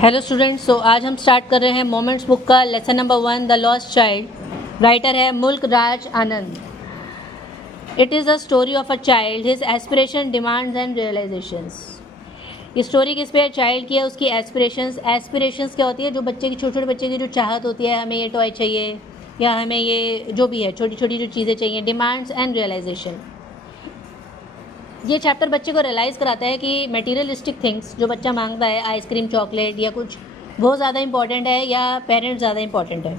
Hello students, सो आज हम start कर रहे हैं मोमेंट्स बुक का lesson number 1 the lost child. Writer है Mulk Raj Anand. It is a story of a child, his aspiration, demands and realisations. ये स्टोरी किस पे है? चाइल्ड की है, उसकी एस्पिरेशंस। एस्पिरेशंस क्या होती है? जो बच्चे की, छोटे छोटे बच्चे की जो चाहत होती है, हमें ये टॉय चाहिए या हमें ये जो भी है छोटी छोटी जो चीज़ें चाहिए। Demands and realization. ये चैप्टर बच्चे को रियलाइज़ कराता है कि मटेरियलिस्टिक थिंग्स जो बच्चा मांगता है, आइसक्रीम, चॉकलेट या कुछ, वो ज़्यादा इंपॉर्टेंट है या पेरेंट्स ज़्यादा इंपॉर्टेंट है।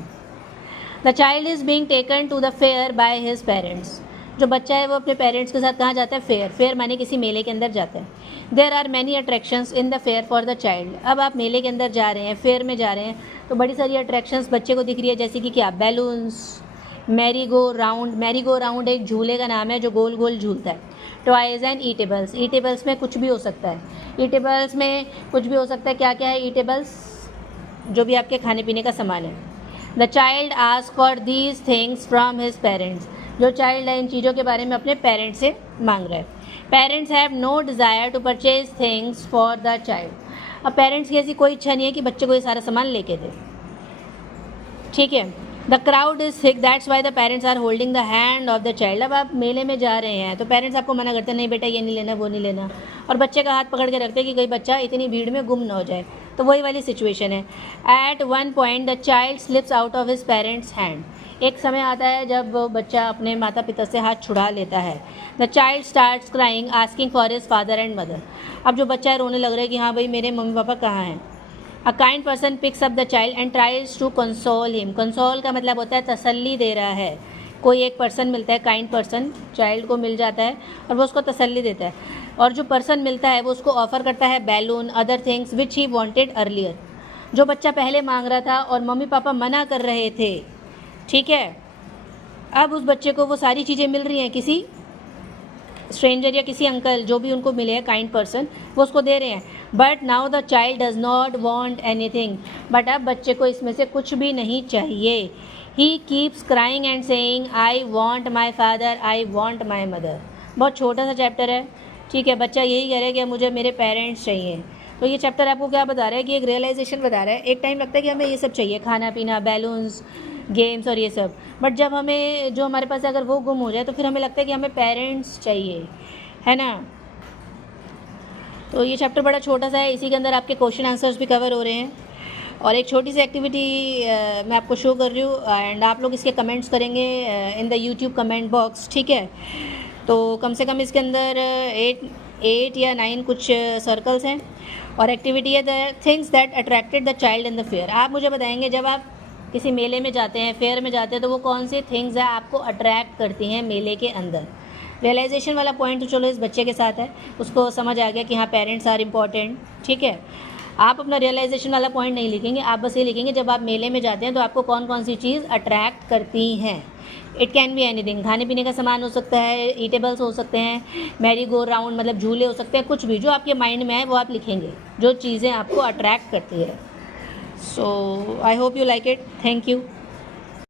The child is being taken to the fair by his parents. जो बच्चा है वो अपने पेरेंट्स के साथ कहाँ जाता है? फेयर। फेयर माने किसी मेले के अंदर जाता है। There are many attractions in the fair for the child. अब आप मेले के अंदर जा रहे हैं, फेयर में जा रहे हैं, तो बड़ी सारी अट्रैक्शंस बच्चे को दिख रही है, जैसे कि क्या? Balloons, merry go round. Merry go round एक झूले का नाम है जो गोल गोल झूलता है। Toys and eatables. ईटेबल्स में कुछ भी हो सकता है। ईटेबल्स में कुछ भी हो सकता है। क्या क्या है ईटेबल्स? जो भी आपके खाने पीने का सामान है। The child ask for these things from his parents. जो चाइल्ड है इन चीज़ों के बारे में अपने पेरेंट्स से मांग रहा है। Parents have no desire to purchase things for the child. अब पेरेंट्स की ऐसी कोई इच्छा नहीं है कि बच्चे को ये सारा सामान लेके दे। ठीक है। The crowd is thick, that's why the parents are holding the hand of the child. अब आप मेले में जा रहे हैं तो पेरेंट्स आपको मना करते हैं, नहीं बेटा ये नहीं लेना, वो नहीं लेना, और बच्चे का हाथ पकड़ के रखते हैं कि कोई बच्चा इतनी भीड़ में गुम ना हो जाए। तो वही वाली सिचुएशन है। At one point the child slips out of his parents hand. एक समय आता है जब बच्चा अपने माता पिता से हाथ छुड़ा लेता है। The child starts crying, asking for his father and mother. अब जो बच्चा है रोने लग रहा है कि हाँ भाई मेरे मम्मी पापा कहाँ हैं। A kind person picks up the child and tries to console him. Console का मतलब होता है तसल्ली दे रहा है। कोई एक पर्सन मिलता है, काइंड पर्सन चाइल्ड को मिल जाता है और वो उसको तसल्ली देता है। और जो पर्सन मिलता है वो उसको ऑफ़र करता है balloon, other things which he wanted earlier. जो बच्चा पहले मांग रहा था और मम्मी पापा मना कर रहे थे, ठीक है, अब उस बच्चे को वो सारी चीज़ें मिल रही हैं, किसी स्ट्रेंजर या किसी अंकल जो भी उनको मिले हैं, काइंड पर्सन, वो उसको दे रहे हैं। But now the child does not want anything. But अब बच्चे को इसमें से कुछ भी नहीं चाहिए। He keeps crying and saying I want my father, I want my mother. बहुत छोटा सा चैप्टर है, ठीक है। बच्चा यही कह रहा है कि मुझे मेरे पेरेंट्स चाहिए। तो ये चैप्टर आपको क्या बता रहा है कि एक रियलाइजेशन बता रहा है। एक टाइम लगता है कि हमें ये सब चाहिए, खाना पीना, बैलून्स, गेम्स और ये सब, बट जब हमें जो हमारे पास अगर वो गुम हो जाए तो फिर हमें लगता है कि हमें पेरेंट्स चाहिए, है ना। तो ये चैप्टर बड़ा छोटा सा है, इसी के अंदर आपके क्वेश्चन आंसर्स भी कवर हो रहे हैं और एक छोटी सी एक्टिविटी मैं आपको शो कर रही हूँ एंड आप लोग इसके कमेंट्स करेंगे in the YouTube comment box, ठीक है। तो कम से कम इसके अंदर 8 या 9 कुछ सर्कल्स हैं और एक्टिविटी है the things that attracted the child in the fair. आप मुझे बताएंगे जब आप किसी मेले में जाते हैं, फेयर में जाते हैं, तो वो कौन सी थिंग्स है आपको अट्रैक्ट करती हैं मेले के अंदर। रियलाइजेशन वाला पॉइंट तो चलो इस बच्चे के साथ है, उसको समझ आ गया कि हाँ पेरेंट्स आर इम्पॉर्टेंट, ठीक है। आप अपना रियलाइजेशन वाला पॉइंट नहीं लिखेंगे, आप बस ये लिखेंगे जब आप मेले में जाते हैं तो आपको कौन कौन सी चीज़ अट्रैक्ट करती हैं। इट कैन बी एनीथिंग, खाने पीने का सामान हो सकता है, ईटेबल्स हो सकते हैं, मैरी गो राउंड मतलब झूले हो सकते हैं, कुछ भी जो आपके माइंड में है वो आप लिखेंगे, जो चीज़ें आपको अट्रैक्ट करती है। So I hope you like it. Thank you.